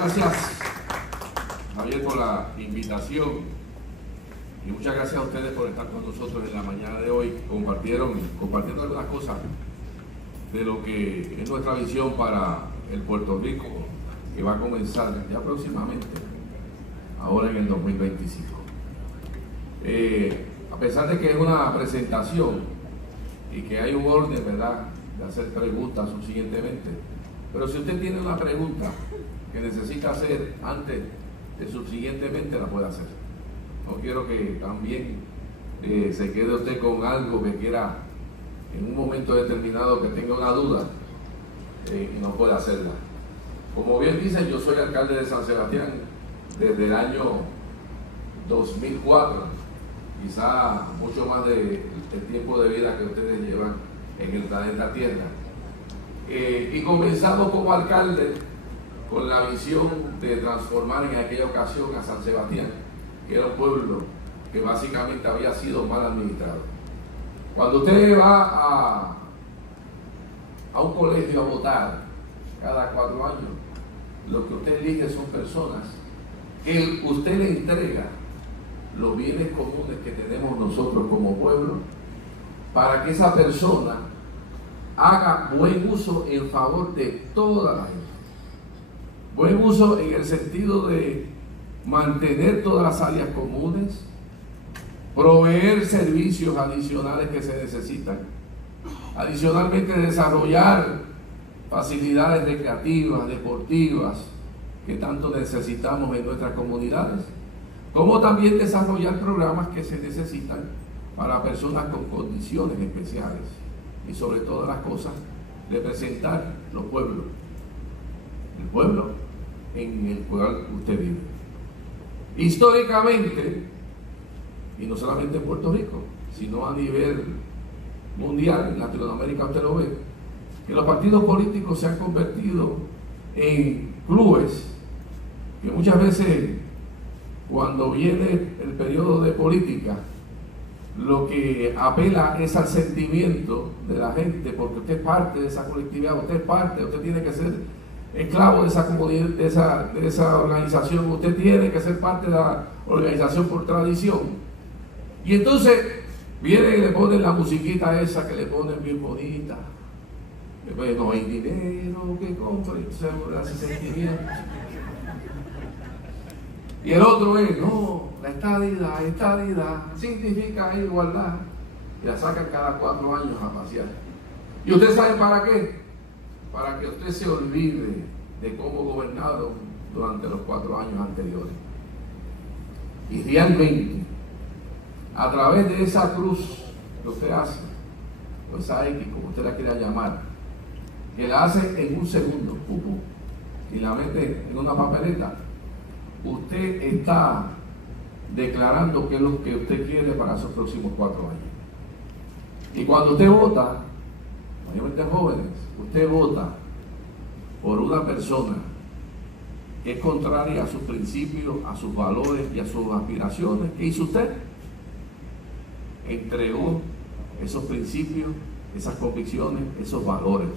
gracias, Javier, por la invitación y muchas gracias a ustedes por estar con nosotros en la mañana de hoy, compartiendo algunas cosas de lo que es nuestra visión para el Puerto Rico, que va a comenzar ya próximamente, ahora en el 2025. A pesar de que es una presentación y que hay un orden, ¿verdad?, de hacer preguntas subsiguientemente, pero si usted tiene una pregunta que necesita hacer antes de subsiguientemente, la puede hacer. No quiero que también se quede usted con algo que quiera en un momento determinado, que tenga una duda y no pueda hacerla. Como bien dicen, yo soy alcalde de San Sebastián desde el año 2004, quizá mucho más del tiempo de vida que ustedes llevan en el planeta Tierra. Y comenzamos como alcalde con la visión de transformar en aquella ocasión a San Sebastián, que era un pueblo que básicamente había sido mal administrado. Cuando usted va a un colegio a votar cada 4 años, lo que usted elige son personas que usted le entrega los bienes comunes que tenemos nosotros como pueblo, para que esa persona haga buen uso en favor de toda la gente. Buen uso en el sentido de mantener todas las áreas comunes, proveer servicios adicionales que se necesitan, adicionalmente desarrollar facilidades recreativas, deportivas, que tanto necesitamos en nuestras comunidades, como también desarrollar programas que se necesitan para personas con condiciones especiales y sobre todas las cosas, representar los pueblos, el pueblo en el cual usted vive. Históricamente, y no solamente en Puerto Rico, sino a nivel mundial, en Latinoamérica usted lo ve, que los partidos políticos se han convertido en clubes que muchas veces, cuando viene el periodo de política, lo que apela es al sentimiento de la gente, porque usted es parte de esa colectividad, usted tiene que ser esclavo de esa comunidad, de esa organización, usted tiene que ser parte de la organización por tradición. Y entonces viene y le ponen la musiquita esa que le ponen bien bonita. Después no hay dinero que compre, se hace sentimiento. Y el otro es, no, la estadidad significa igualdad. Y la sacan cada 4 años a pasear. ¿Y usted sabe para qué? Para que usted se olvide de cómo gobernaron durante los 4 años anteriores. Y realmente, a través de esa cruz que usted hace, o esa X, como usted la quiera llamar, que la hace en un segundo, y la mete en una papeleta, usted está declarando qué es lo que usted quiere para esos próximos 4 años. Y cuando usted vota, mayormente jóvenes, usted vota por una persona que es contraria a sus principios, a sus valores y a sus aspiraciones. ¿Qué hizo usted? Entregó esos principios, esas convicciones, esos valores.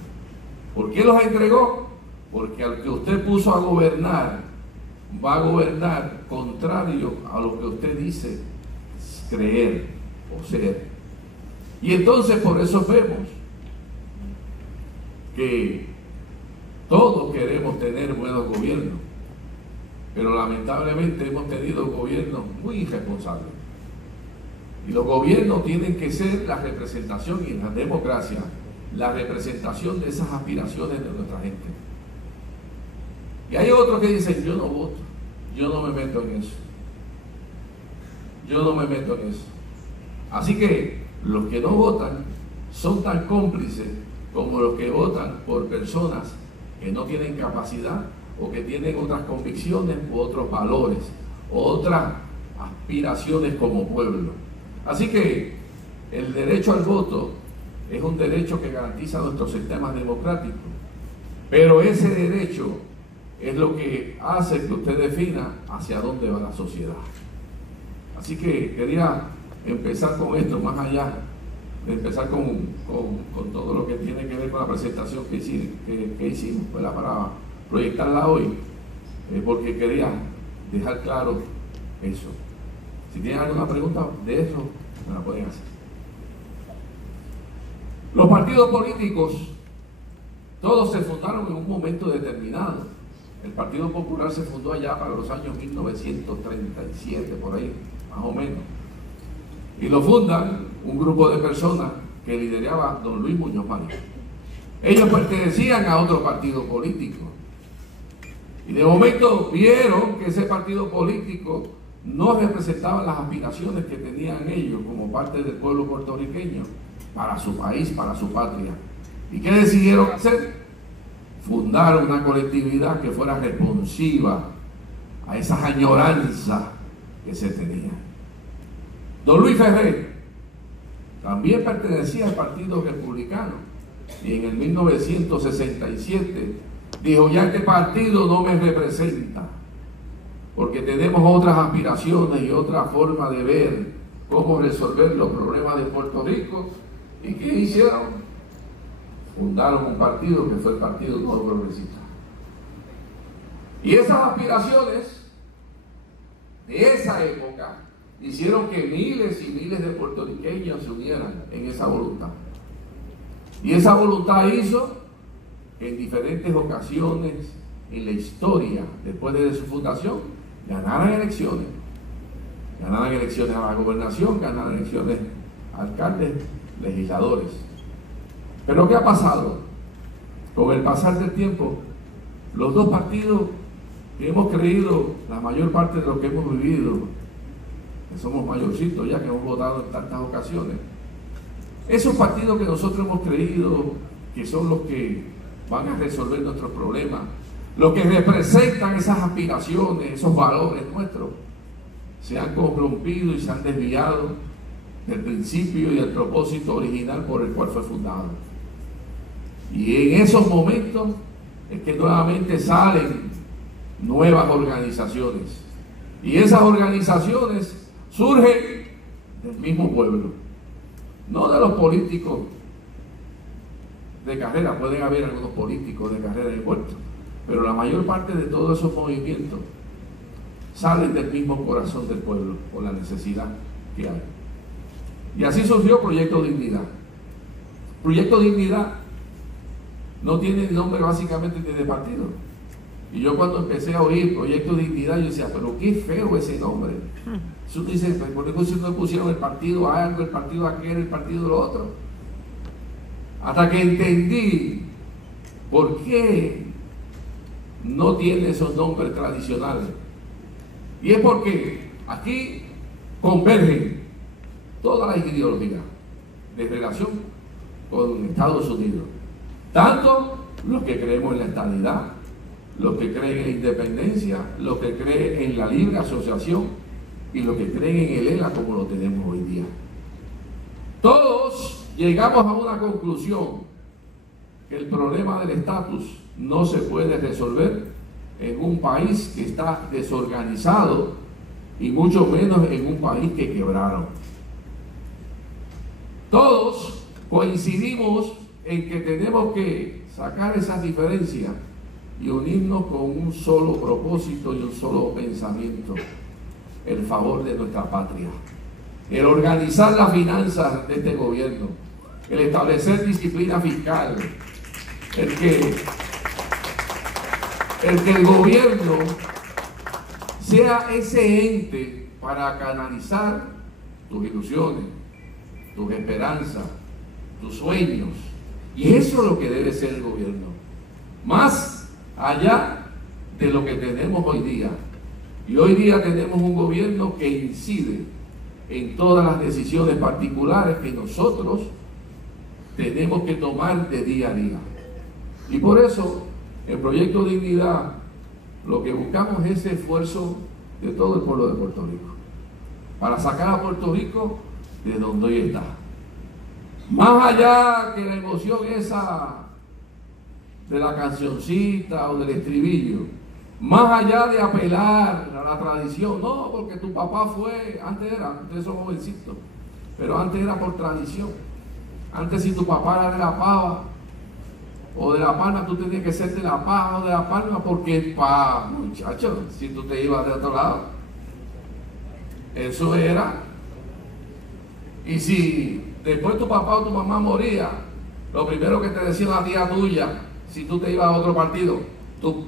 ¿Por qué los entregó? Porque al que usted puso a gobernar, va a gobernar contrario a lo que usted dice creer o ser. Y entonces por eso vemos que todos queremos tener buenos gobiernos, pero lamentablemente hemos tenido gobiernos muy irresponsables. Y los gobiernos tienen que ser la representación, y en la democracia, la representación de esas aspiraciones de nuestra gente. Y hay otros que dicen, yo no voto, yo no me meto en eso. Yo no me meto en eso. Así que los que no votan son tan cómplices como los que votan por personas que no tienen capacidad o que tienen otras convicciones u otros valores, o otras aspiraciones como pueblo. Así que el derecho al voto es un derecho que garantiza nuestros sistemas democráticos, pero ese derecho es lo que hace que usted defina hacia dónde va la sociedad. Así que quería empezar con esto, más allá de empezar con todo lo que tiene que ver con la presentación que hicimos, ¿verdad?, para proyectarla hoy. porque quería dejar claro eso. Si tienen alguna pregunta de eso, me la pueden hacer. Los partidos políticos, todos se fundaron en un momento determinado. El Partido Popular se fundó allá para los años 1937, por ahí, más o menos. Y lo fundan un grupo de personas que lideraba don Luis Muñoz Marín. Ellos pertenecían a otro partido político. Y de momento vieron que ese partido político no representaba las aspiraciones que tenían ellos como parte del pueblo puertorriqueño para su país, para su patria. ¿Y qué decidieron hacer? Fundar una colectividad que fuera responsiva a esas añoranzas que se tenían. Don Luis Ferré también pertenecía al Partido Republicano y en el 1967 dijo: ya este partido no me representa porque tenemos otras aspiraciones y otra forma de ver cómo resolver los problemas de Puerto Rico. ¿Y qué hicieron? Fundaron un partido que fue el Partido Nuevo Progresista. Y esas aspiraciones de esa época hicieron que miles y miles de puertorriqueños se unieran en esa voluntad. Y esa voluntad hizo que en diferentes ocasiones en la historia, después de su fundación, ganaran elecciones. Ganaran elecciones a la gobernación, ganaran elecciones a alcaldes, legisladores. Pero ¿qué ha pasado? Con el pasar del tiempo, los dos partidos que hemos creído, la mayor parte de lo que hemos vivido, que somos mayorcitos ya, que hemos votado en tantas ocasiones, esos partidos que nosotros hemos creído que son los que van a resolver nuestros problemas, los que representan esas aspiraciones, esos valores nuestros, se han corrompido y se han desviado del principio y del propósito original por el cual fue fundado. Y en esos momentos es que nuevamente salen nuevas organizaciones. Y esas organizaciones surgen del mismo pueblo, no de los políticos de carrera. Pueden haber algunos políticos de carrera de puerto, pero la mayor parte de todos esos movimientos salen del mismo corazón del pueblo por la necesidad que hay. Y así surgió Proyecto Dignidad. Proyecto Dignidad no tiene nombre básicamente de partido. Y yo cuando empecé a oír Proyecto Dignidad, yo decía, pero qué feo ese nombre. Eso dice, ¿por qué no pusieron el partido algo, el partido aquel, el partido lo otro? Hasta que entendí por qué no tiene esos nombres tradicionales. Y es porque aquí convergen todas las ideologías de relación con Estados Unidos. Tanto los que creemos en la estadidad, los que creen en la independencia, los que creen en la libre asociación y los que creen en el ELA como lo tenemos hoy día. Todos llegamos a una conclusión, que el problema del estatus no se puede resolver en un país que está desorganizado y mucho menos en un país que quebraron. Todos coincidimos en que tenemos que sacar esas diferencias y unirnos con un solo propósito y un solo pensamiento: el favor de nuestra patria, el organizar las finanzas de este gobierno, el establecer disciplina fiscal, el que el gobierno sea ese ente para canalizar tus ilusiones, tus esperanzas, tus sueños. Y eso es lo que debe ser el gobierno, más allá de lo que tenemos hoy día. Y hoy día tenemos un gobierno que incide en todas las decisiones particulares que nosotros tenemos que tomar de día a día. Y por eso, el Proyecto Dignidad, lo que buscamos es ese esfuerzo de todo el pueblo de Puerto Rico, para sacar a Puerto Rico de donde hoy está. Más allá que la emoción esa de la cancioncita o del estribillo, más allá de apelar a la tradición, no, porque tu papá fue, antes era, ustedes son jovencitos, pero antes era por tradición. Antes, si tu papá era de la pava, o de La Palma, tú tenías que ser de La Paz o de La Palma, porque muchachos, si tú te ibas de otro lado, eso era. Y si después tu papá o tu mamá moría, lo primero que te decía la tía tuya, si tú te ibas a otro partido, tu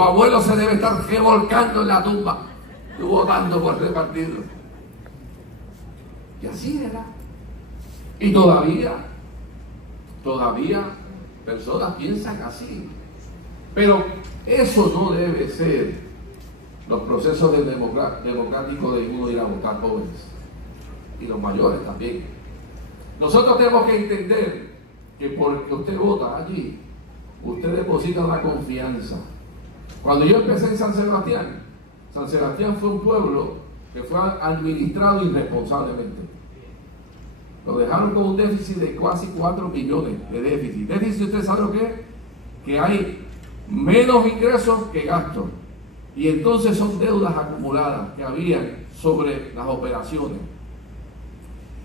abuelo se debe estar revolcando en la tumba, tú votando por ese partido. Y así era. Y todavía personas piensan así. Pero eso no debe ser los procesos democráticos de uno ir a votar, jóvenes y los mayores también. Nosotros tenemos que entender que porque usted vota allí, usted deposita una confianza. Cuando yo empecé en San Sebastián fue un pueblo que fue administrado irresponsablemente. Lo dejaron con un déficit de casi 4 millones de déficit. Déficit, ¿usted sabe lo que es? Que hay menos ingresos que gastos. Y entonces son deudas acumuladas que había sobre las operaciones.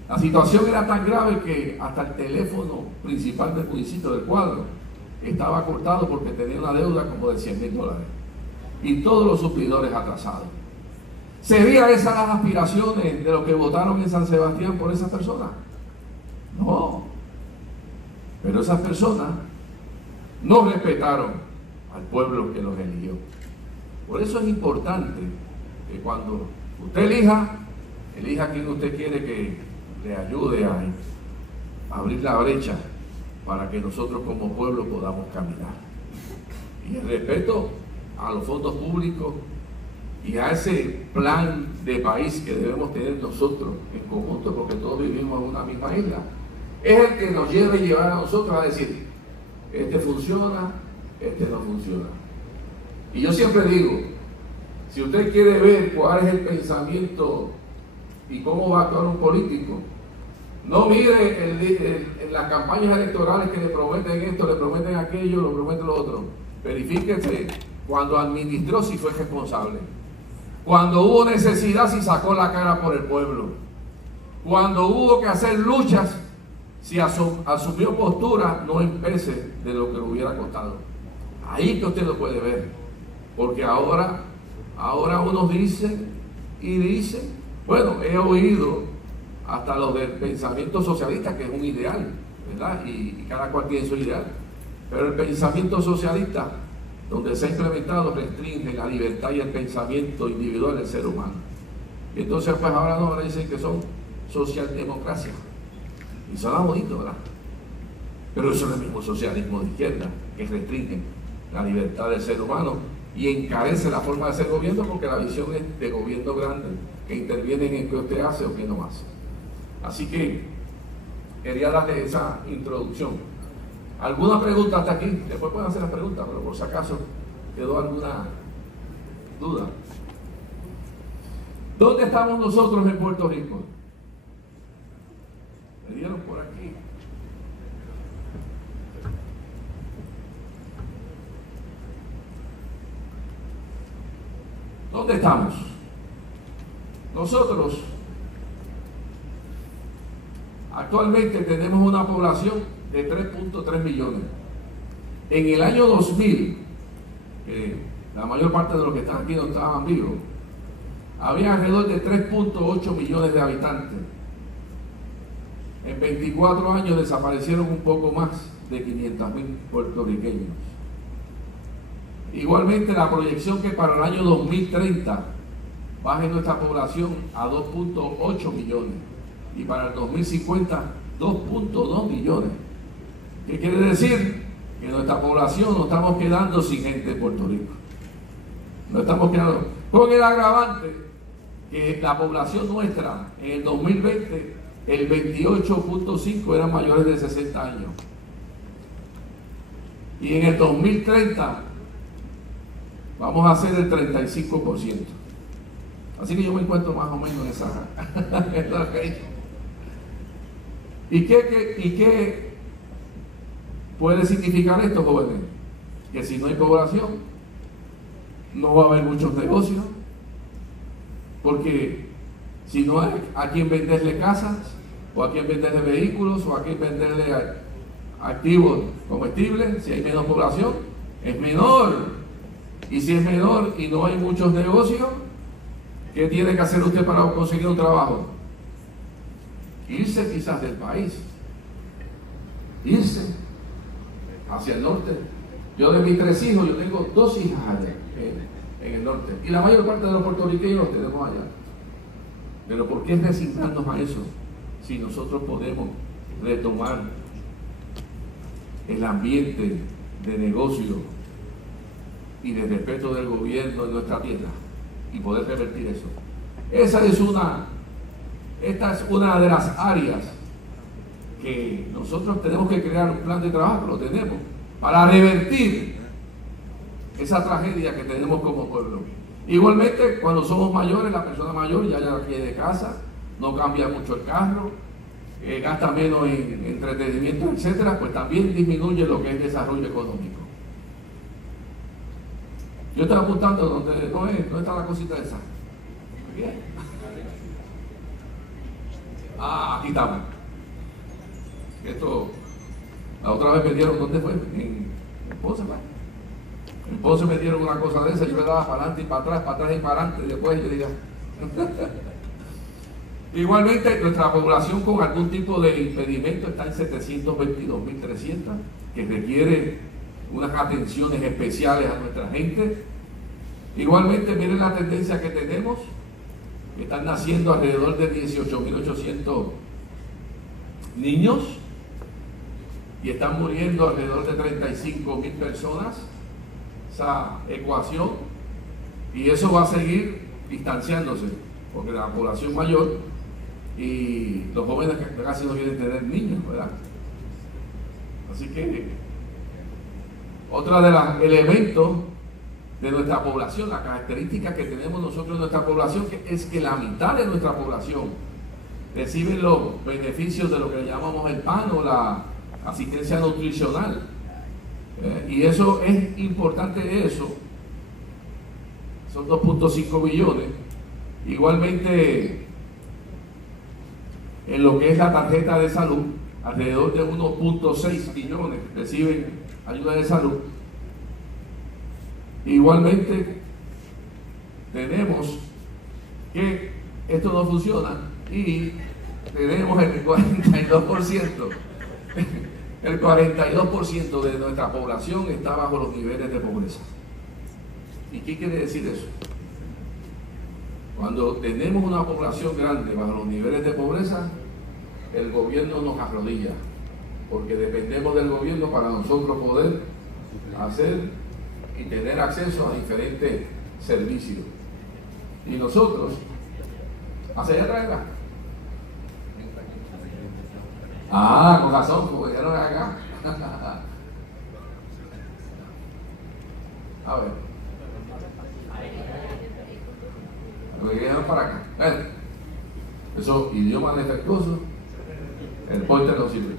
La situación era tan grave que hasta el teléfono principal del municipio del Cuadro estaba cortado porque tenía una deuda como de $100,000. Y todos los suplidores atrasados. ¿Serían esas las aspiraciones de los que votaron en San Sebastián por esas personas? No. Pero esas personas no respetaron al pueblo que los eligió. Por eso es importante que cuando usted elija a quien usted quiere que le ayude a abrir la brecha para que nosotros como pueblo podamos caminar. Y el respeto a los fondos públicos y a ese plan de país que debemos tener nosotros en conjunto, porque todos vivimos en una misma isla, es el que nos lleva a nosotros a decir, este funciona, este no funciona. Y yo siempre digo, si usted quiere ver cuál es el pensamiento y cómo va a actuar un político, no mire en las campañas electorales que le prometen esto, le prometen aquello, le prometen lo otro. Verifíquese cuando administró si fue responsable. Cuando hubo necesidad si sacó la cara por el pueblo. Cuando hubo que hacer luchas si asumió postura no en peces de lo que le hubiera costado. Ahí que usted lo puede ver. Porque ahora unos dicen y dicen, bueno, he oído hasta los del pensamiento socialista, que es un ideal, ¿verdad? Y cada cual tiene su ideal. Pero el pensamiento socialista, donde se ha implementado, restringe la libertad y el pensamiento individual del ser humano. Y entonces, pues ahora dicen que son socialdemocracia. Y suena bonito, ¿verdad? Pero eso es el mismo socialismo de izquierda, que restringe la libertad del ser humano y encarece la forma de hacer gobierno, porque la visión es de gobierno grande, que intervienen en qué usted hace o qué no hace. Así que quería darle esa introducción. ¿Alguna pregunta hasta aquí? Después pueden hacer las preguntas, pero por si acaso quedó alguna duda. ¿Dónde estamos nosotros en Puerto Rico? Me dieron por aquí. ¿Dónde estamos? Nosotros actualmente tenemos una población de 3.3 millones. En el año 2000, la mayor parte de los que están aquí no estaban vivos, había alrededor de 3.8 millones de habitantes. En 24 años desaparecieron un poco más de 500,000 puertorriqueños. Igualmente, la proyección que para el año 2030 baje nuestra población a 2.8 millones y para el 2050 2.2 millones. ¿Qué quiere decir? Que nuestra población nos estamos quedando sin gente en Puerto Rico. Nos estamos quedando con el agravante que la población nuestra en el 2020, el 28.5 eran mayores de 60 años. Y en el 2030 vamos a hacer el 35%. Así que yo me encuentro más o menos en esa fecha. ¿Y qué puede significar esto, jóvenes? Que si no hay población, no va a haber muchos negocios, porque si no hay a quien venderle casas, o a quien venderle vehículos, o a quien venderle activos comestibles, si hay menos población, es menor. Y si es menor y no hay muchos negocios, ¿qué tiene que hacer usted para conseguir un trabajo? Irse quizás del país. Irse hacia el norte. Yo de mis 3 hijos, yo tengo 2 hijas allá en el norte. Y la mayor parte de los puertorriqueños los tenemos allá. Pero ¿por qué resignarnos a eso si nosotros podemos retomar el ambiente de negocio y de respeto del gobierno en nuestra tierra y poder revertir eso? Esta es una de las áreas que nosotros tenemos que crear un plan de trabajo, lo tenemos, para revertir esa tragedia que tenemos como pueblo. Igualmente, cuando somos mayores, la persona mayor ya quiere de casa, no cambia mucho el carro, gasta menos en entretenimiento, etcétera, pues también disminuye lo que es desarrollo económico. Yo estoy apuntando donde no está la cosita esa. Bien. Aquí estamos. Esto, la otra vez me dieron, ¿dónde fue? En Ponce, ¿verdad? En Ponce me dieron una cosa de esa, yo le daba para adelante y para atrás y para adelante, y después yo diga. Igualmente, nuestra población con algún tipo de impedimento está en 722.300, que requiere unas atenciones especiales a nuestra gente. Igualmente, miren la tendencia que tenemos, que están naciendo alrededor de 18.800 niños y están muriendo alrededor de 35.000 personas. Esa ecuación, y eso va a seguir distanciándose, porque la población mayor y los jóvenes casi no quieren tener niños, ¿verdad? Así que otra de los elementos de nuestra población, la característica que tenemos nosotros en nuestra población, es que la mitad de nuestra población recibe los beneficios de lo que llamamos el PAN o la asistencia nutricional. Y eso es importante, eso son 2.5 billones. Igualmente, en lo que es la tarjeta de salud, alrededor de 1.6 billones reciben ayuda de salud. Igualmente, tenemos que esto no funciona y tenemos el 42%. El 42% de nuestra población está bajo los niveles de pobreza. ¿Y qué quiere decir eso? Cuando tenemos una población grande bajo los niveles de pobreza, el gobierno nos arrodilla, porque dependemos del gobierno para nosotros poder hacer y tener acceso a diferentes servicios. Y nosotros, hacia allá atrás, con razón, porque ya no es acá. A ver. Lo para acá. Eso, idioma defectuoso, el pointer no sirve.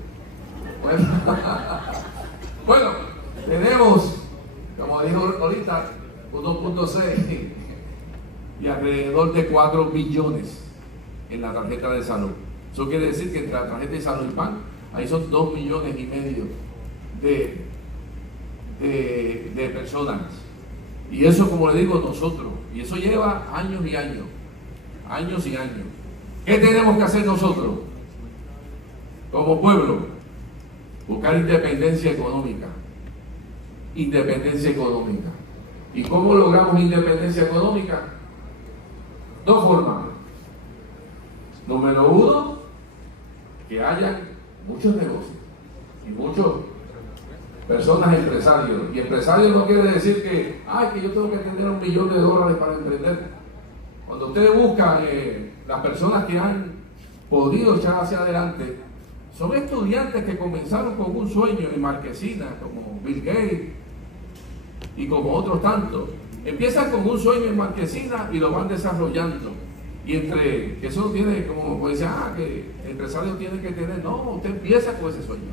Bueno, tenemos, como dijo ahorita, 1.6 y alrededor de 4 billones en la tarjeta de salud. Eso quiere decir que entre la tarjeta de salud y PAN, ahí son 2,5 millones de personas. Y eso, como le digo, nosotros, y eso lleva años y años, años y años. ¿Qué tenemos que hacer nosotros como pueblo? Buscar independencia económica. Independencia económica. ¿Y cómo logramos independencia económica? 2 formas. Número 1, que haya muchos negocios y muchas personas empresarios. Y empresarios no quiere decir que yo tengo que tener $1 millón para emprender. Cuando ustedes buscan las personas que han podido echar hacia adelante, son estudiantes que comenzaron con un sueño en Marquesina, como Bill Gates y como otros tantos. Empiezan con un sueño en Marquesina y lo van desarrollando. Y entre que eso tiene, como dice, que el empresario tiene que tener, no, usted empieza con ese sueño.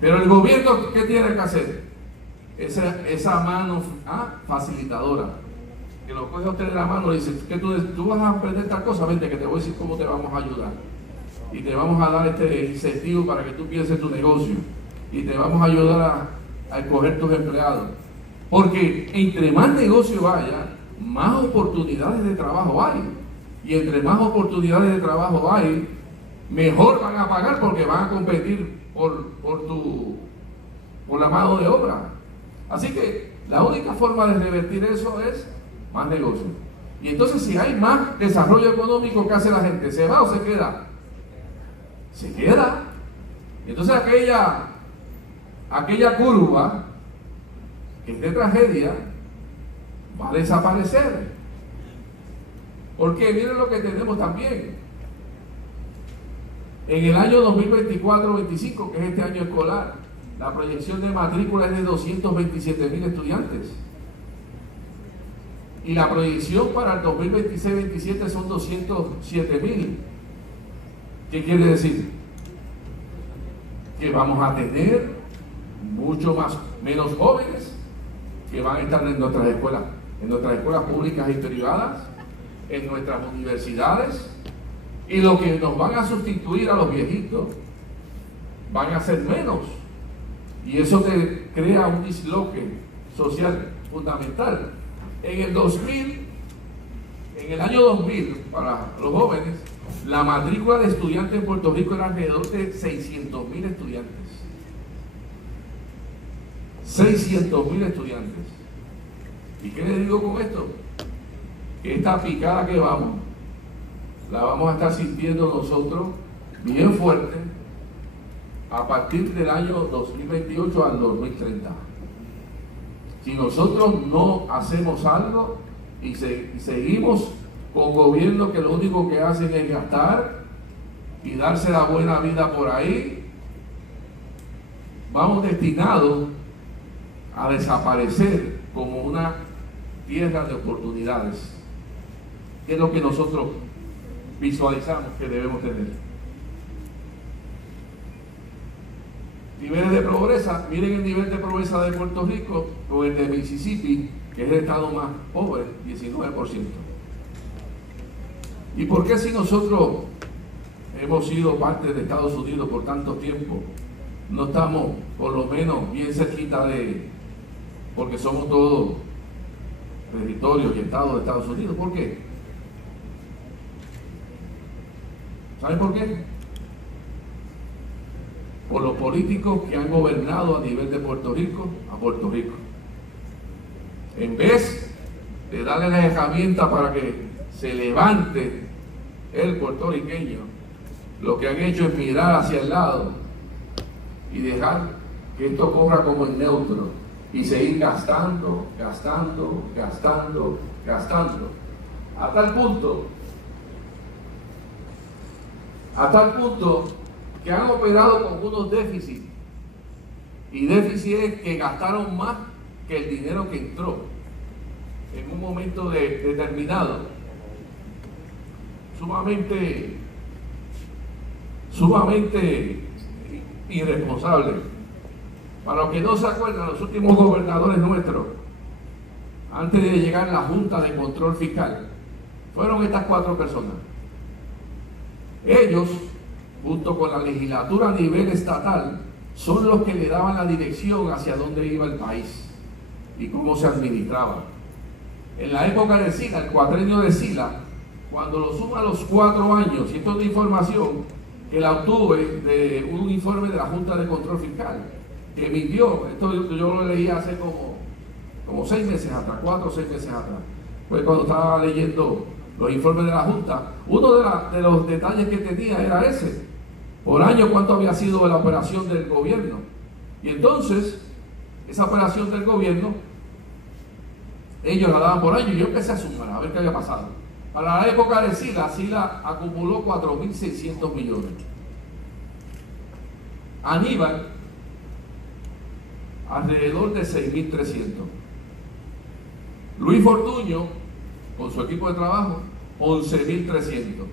Pero el gobierno, ¿qué tiene que hacer? Esa mano facilitadora, que lo coge a usted de la mano y dice, que tú vas a aprender esta cosa, vente que te voy a decir cómo te vamos a ayudar. Y te vamos a dar este incentivo para que tú pienses tu negocio. y te vamos a ayudar a escoger tus empleados. Porque entre más negocio haya, más oportunidades de trabajo hay. Y entre más oportunidades de trabajo hay, mejor van a pagar porque van a competir por la mano de obra. Así que la única forma de revertir eso es más negocio. Y entonces, si hay más desarrollo económico, ¿qué hace la gente? ¿Se va o se queda? Se queda. Entonces aquella curva que es de tragedia va a desaparecer. Porque miren lo que tenemos también. En el año 2024-25, que es este año escolar, la proyección de matrícula es de 227,000 estudiantes. Y la proyección para el 2026-27 son 207,000. ¿Qué quiere decir? Que vamos a tener menos jóvenes que van a estar en nuestras escuelas públicas y privadas, en nuestras universidades, y lo que nos van a sustituir a los viejitos van a ser menos. Y eso te crea un disloque social fundamental. En el año 2000, para los jóvenes, la matrícula de estudiantes en Puerto Rico era alrededor de 600,000 estudiantes. 600,000 estudiantes. ¿Y qué les digo con esto? Que esta picada que vamos, la vamos a estar sintiendo nosotros bien fuerte a partir del año 2028 al 2030. Si nosotros no hacemos algo y seguimos con gobiernos que lo único que hacen es gastar y darse la buena vida por ahí, vamos destinados a desaparecer como una tierra de oportunidades, que es lo que nosotros visualizamos que debemos tener. Niveles de pobreza, miren el nivel de pobreza de Puerto Rico o el de Mississippi, que es el estado más pobre, 19%. ¿Y por qué, si nosotros hemos sido parte de Estados Unidos por tanto tiempo, no estamos por lo menos bien cerquita porque somos todos territorios y estados de Estados Unidos? ¿Por qué? ¿Saben por qué? Por los políticos que han gobernado a nivel de Puerto Rico a Puerto Rico. En vez de darle las herramientas para que se levante el puertorriqueño, lo que han hecho es mirar hacia el lado y dejar que esto corra como en neutro y seguir gastando, a tal punto que han operado con unos déficits, y déficit es que gastaron más que el dinero que entró en un momento determinado, sumamente irresponsable. Para los que no se acuerdan, los últimos gobernadores nuestros, antes de llegar a la Junta de Control Fiscal, fueron estas 4 personas. Ellos, junto con la legislatura a nivel estatal, son los que le daban la dirección hacia dónde iba el país y cómo se administraba. En la época de Sila, el cuatrenio de Sila, cuando lo suma a los 4 años, y esto es de información que la obtuve de un informe de la Junta de Control Fiscal, que emitió, esto yo lo leí hace como 6 meses atrás, 4 o 6 meses atrás, pues cuando estaba leyendo los informes de la Junta, uno de los detalles que tenía era ese: por año cuánto había sido la operación del gobierno. Y entonces esa operación del gobierno ellos la daban por año, y yo empecé a sumar a ver qué había pasado. Para la época de Sila acumuló 4.600 millones. Aníbal, alrededor de 6.300. Luis Fortuño, con su equipo de trabajo, 11.300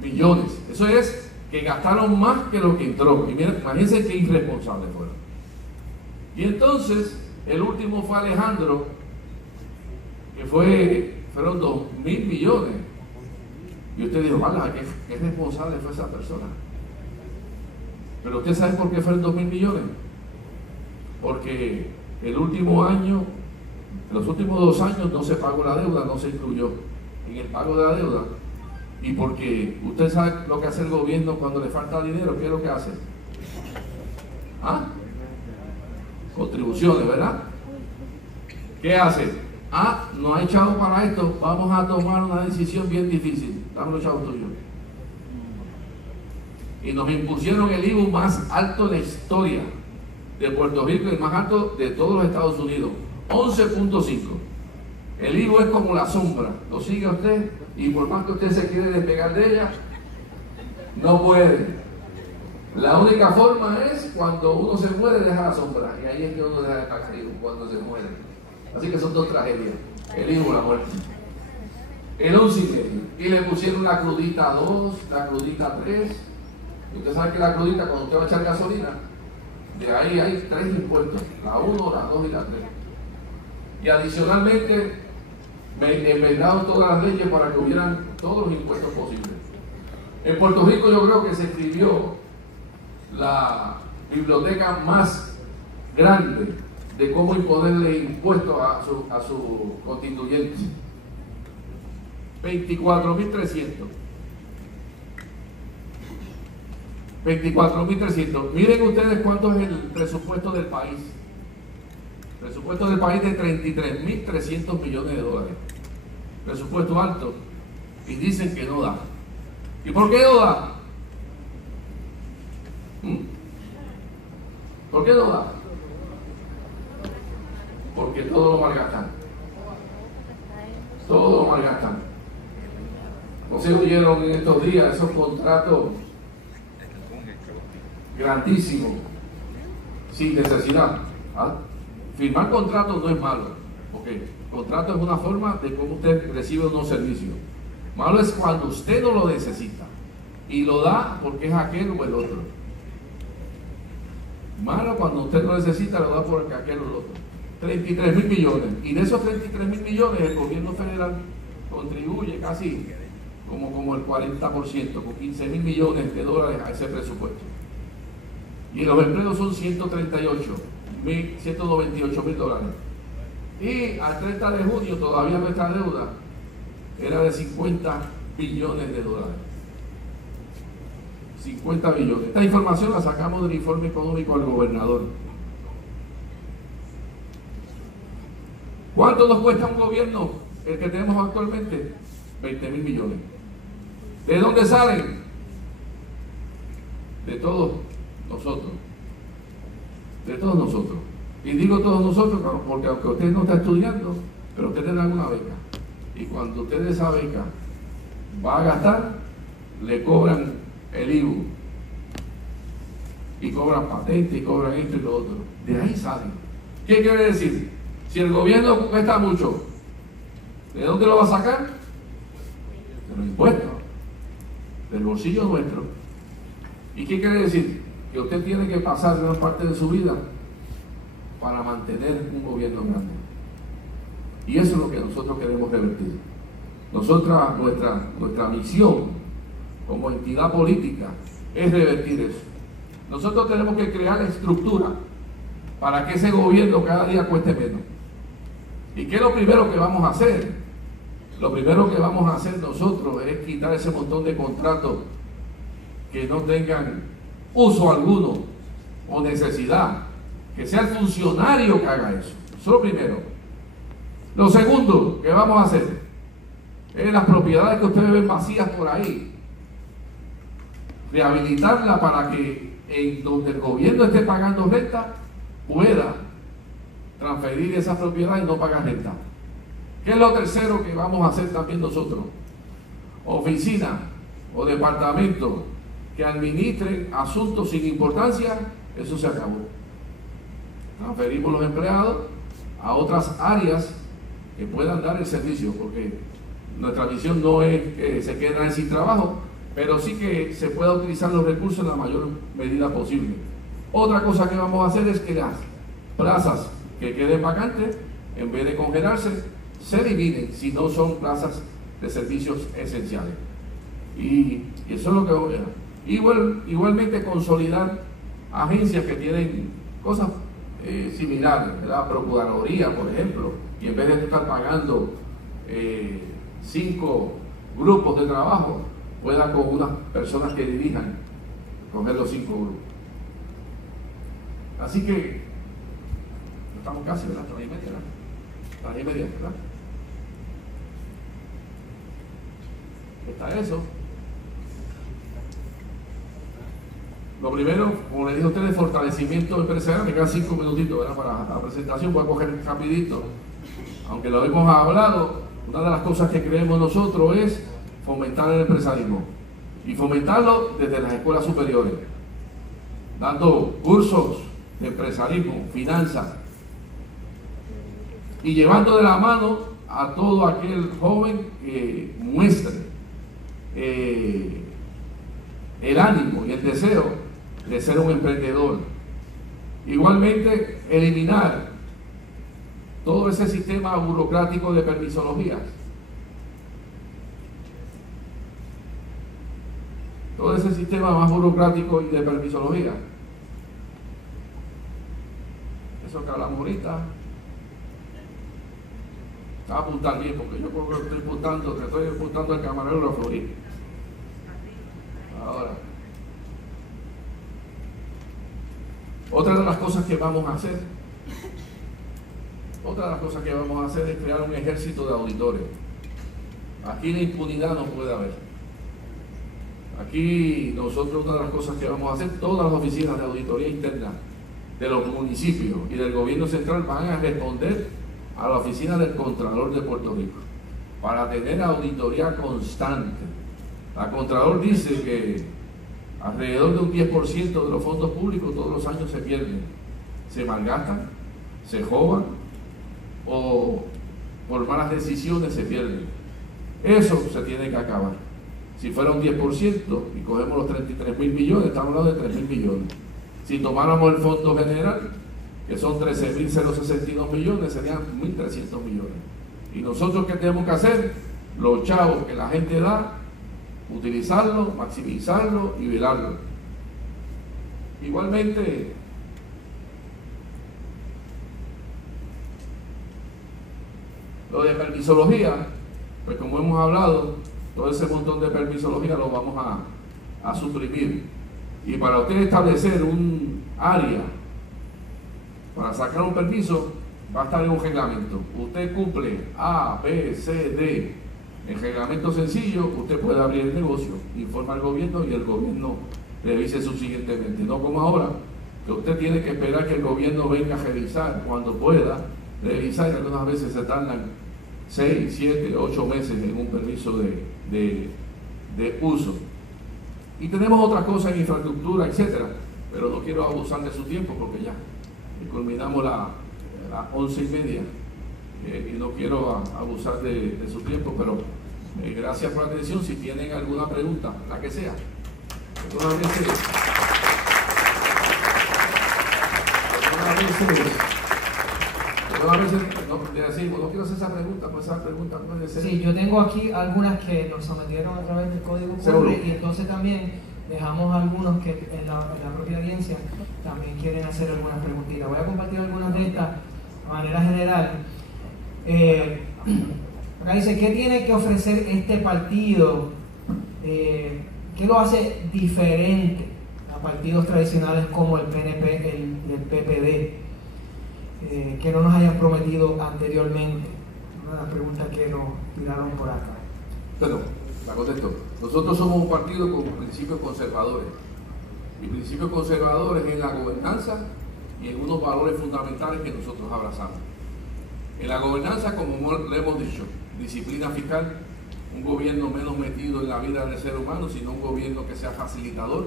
millones. Eso es que gastaron más que lo que entró. Y miren, imagínense qué irresponsables fueron. Y entonces, el último fue Alejandro, que fueron 2.000 millones. Y usted dijo, vale, qué responsable fue esa persona. Pero usted sabe por qué fueron 2.000 millones. Porque el último año, los últimos 2 años no se pagó la deuda, no se incluyó en el pago de la deuda. Y porque usted sabe lo que hace el gobierno cuando le falta dinero, ¿qué es lo que hace? ¿Ah? Contribuciones, ¿verdad? ¿Qué hace? Ah, no hay chavos para esto, vamos a tomar una decisión bien difícil. Dame los chavos tuyos. Y nos impusieron el IVU más alto de la historia de Puerto Rico, el más alto de todos los Estados Unidos, 11.5. El IVU es como la sombra, lo sigue usted y por más que usted se quiere despegar de ella, no puede. La única forma es cuando uno se muere, deja la sombra, y ahí es que uno deja de estar caído, cuando se muere. Así que son 2 tragedias, el IVU y la muerte. El 11.5, y le pusieron la crudita 2, la crudita 3. Usted sabe que la crudita, cuando usted va a echar gasolina, de ahí hay 3 impuestos, la 1, la 2 y la 3. Y adicionalmente, enmendaron todas las leyes para que hubieran todos los impuestos posibles. En Puerto Rico yo creo que se escribió la biblioteca más grande de cómo imponerle impuestos a su constituyente. 24.300. 24.300. Miren ustedes cuánto es el presupuesto del país. El presupuesto del país de 33.300 millones de dólares. Presupuesto alto. Y dicen que no da. ¿Y por qué no da? ¿Por qué no da? Porque todo lo malgastan. Todo lo malgastan. No se oyeron en estos días esos contratos grandísimos, sin necesidad. ¿Ah? Firmar contratos no es malo, porque contrato es una forma de cómo usted recibe unos servicios. Malo es cuando usted no lo necesita y lo da porque es aquel o el otro. Malo cuando usted lo necesita, lo da porque aquel o el otro. 33.000 millones, y de esos 33.000 millones el gobierno federal contribuye casi como el 40%, con 15.000 millones de dólares a ese presupuesto. Y los empleos son 198.000 dólares. Y al 30 de junio todavía nuestra deuda era de 50 billones de dólares. 50 billones. Esta información la sacamos del informe económico del gobernador. ¿Cuánto nos cuesta un gobierno el que tenemos actualmente? 20.000 millones. ¿De dónde salen? De todos nosotros. De todos nosotros. Y digo todos nosotros porque aunque usted no está estudiando, pero usted le dan una beca. Y cuando usted de esa beca va a gastar, le cobran el IVU. Y cobran patente, y cobran esto y lo otro. De ahí salen. ¿Qué quiere decir? Si el gobierno cuesta mucho, ¿de dónde lo va a sacar? De los impuestos, del bolsillo nuestro. ¿Y qué quiere decir? Que usted tiene que pasar gran parte de su vida para mantener un gobierno grande. Y eso es lo que nosotros queremos revertir. Nuestra misión como entidad política es revertir eso. Nosotros tenemos que crear estructura para que ese gobierno cada día cueste menos. ¿Y qué es lo primero que vamos a hacer? Lo primero que vamos a hacer nosotros es quitar ese montón de contratos que no tengan uso alguno o necesidad. Que sea el funcionario que haga eso. Eso es lo primero. Lo segundo que vamos a hacer es las propiedades que ustedes ven vacías por ahí, rehabilitarlas para que en donde el gobierno esté pagando renta pueda transferir esa propiedad y no pagar renta. ¿Qué es lo tercero que vamos a hacer también nosotros? Oficinas o departamentos que administren asuntos sin importancia, eso se acabó. Transferimos los empleados a otras áreas que puedan dar el servicio, porque nuestra misión no es que se queden sin trabajo, pero sí que se pueda utilizar los recursos en la mayor medida posible. Otra cosa que vamos a hacer es que las plazas que queden vacantes, en vez de congelarse, se dividen si no son plazas de servicios esenciales. Y eso es lo que voy a hacer. Igualmente consolidar agencias que tienen cosas similares, ¿verdad? Procuraduría, por ejemplo, y en vez de estar pagando 5 grupos de trabajo, pueda con unas personas que dirijan coger los 5 grupos. Así que estamos casi, ¿verdad? 3:30, ¿verdad? 3:30, ¿verdad? Está eso. Lo primero, como les dije a ustedes, fortalecimiento empresarial. Me quedan 5 minutitos, ¿verdad? Para la presentación. Voy a coger rapidito. Aunque lo hemos hablado, una de las cosas que creemos nosotros es fomentar el empresarismo. Y fomentarlo desde las escuelas superiores, dando cursos de empresarismo, finanzas, y llevando de la mano a todo aquel joven que muestre el ánimo y el deseo de ser un emprendedor. Igualmente, eliminar todo ese sistema burocrático de permisologías. Todo ese sistema más burocrático y de permisología. Eso que hablamos ahorita. Te voy a apuntar bien, porque yo creo que te estoy apuntando al camarógrafo ahorita. Ahora. Otra de las cosas que vamos a hacer es crear un ejército de auditores. Aquí la impunidad no puede haber. Aquí nosotros, una de las cosas que vamos a hacer, todas las oficinas de auditoría interna de los municipios y del gobierno central van a responder a la oficina del Contralor de Puerto Rico para tener auditoría constante. La Contralor dice que alrededor de un 10% de los fondos públicos todos los años se pierden, se malgastan, se roban o por malas decisiones se pierden. Eso se tiene que acabar. Si fuera un 10% y cogemos los 33.000 millones, estamos hablando de 3.000 millones. Si tomáramos el fondo general, que son 13.062 millones, serían 1.300 millones. Y nosotros, ¿qué tenemos que hacer? Los chavos que la gente da, utilizarlo, maximizarlo y velarlo. Igualmente, lo de permisología, pues como hemos hablado, todo ese montón de permisología lo vamos a suprimir. Y para usted establecer un área para sacar un permiso, va a estar en un reglamento. Usted cumple A, B, C, D. En reglamento sencillo, usted puede abrir el negocio, informa al gobierno y el gobierno revise subsiguientemente. No como ahora, que usted tiene que esperar que el gobierno venga a revisar cuando pueda revisar, y algunas veces se tardan 6, 7, 8 meses en un permiso de uso. Y tenemos otras cosas en infraestructura, etcétera, pero no quiero abusar de su tiempo porque ya culminamos las 11:30 y no quiero abusar de su tiempo, pero gracias por la atención. Si tienen alguna pregunta, la que sea, no quiero hacer esa pregunta, pues esa pregunta puede ser. Sí, yo tengo aquí algunas que nos sometieron a través del código QR, y entonces también dejamos algunos que en la propia audiencia también quieren hacer algunas preguntitas. Voy a compartir algunas de estas de manera general. Acá dice, ¿qué tiene que ofrecer este partido? ¿Qué lo hace diferente a partidos tradicionales como el PNP, el PPD? Que no nos hayan prometido anteriormente. Una de las preguntas que nos tiraron por acá. Pero, la contesto. Nosotros somos un partido con principios conservadores. Y principios conservadores en la gobernanza y en unos valores fundamentales que nosotros abrazamos. En la gobernanza, como le hemos dicho, disciplina fiscal, un gobierno menos metido en la vida del ser humano, sino un gobierno que sea facilitador,